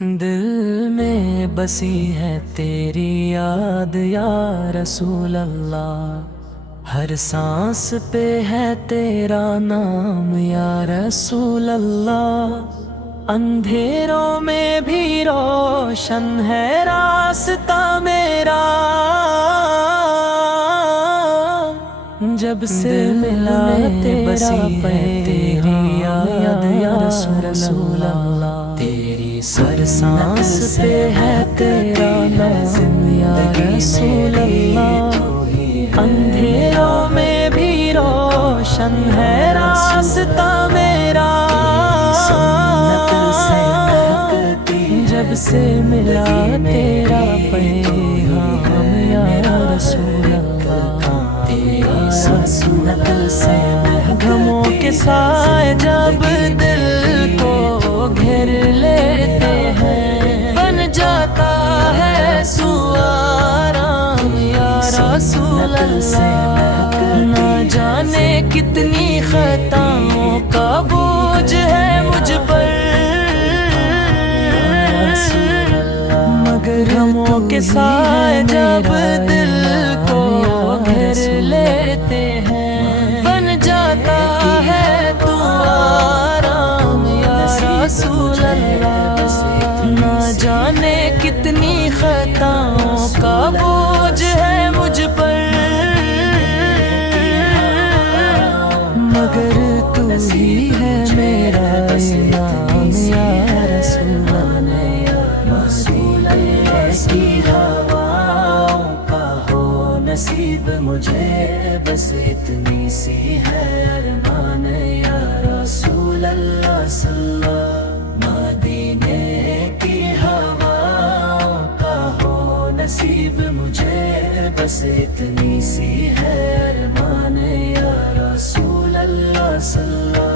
دل میں بسی ہے تیری یاد یا رسول اللہ، ہر سانس پہ ہے تیرا نام یا رسول اللہ۔ اندھیروں میں بھی روشن ہے راستہ میرا، جب سے ملا تیرا تیری یاد یا رسول اللہ۔ تیری سر سانس پہ ہے تیرا نام یا رسول اللہ۔ اندھیروں میں بھی روشن ہے راستہ میرا، جب سے ملا تیرا پیغام یا رسول اللہ۔ تیری سنت سے غموں کے سائے جب دل کو گھیر لیتے ہیں، بن جاتا ہے آرام یا رسول اللہ۔ نہ جانے کتنی خطاؤں کا بوجھ ہے مجھ پر، مگر غموں کے سائے جب دل کو گھیر لیتے ہیں، بن جاتا ہے تو آرام یا رسول اللہ۔ نہ جانے کتنی خطاؤں کا بوجھ ہے مجھ پر، مگر تو ہی ہے میرا امام یا رسول اللہ۔ کی ہواؤں کا ہو نصیب مجھے، بس اتنی سی ہے ارمان یا رسول اللہ صلی اللہ۔ مدینے کی ہواؤں کا ہو نصیب مجھے، بس اتنی سی ہے ارمان یا رسول اللہ صلی اللہ۔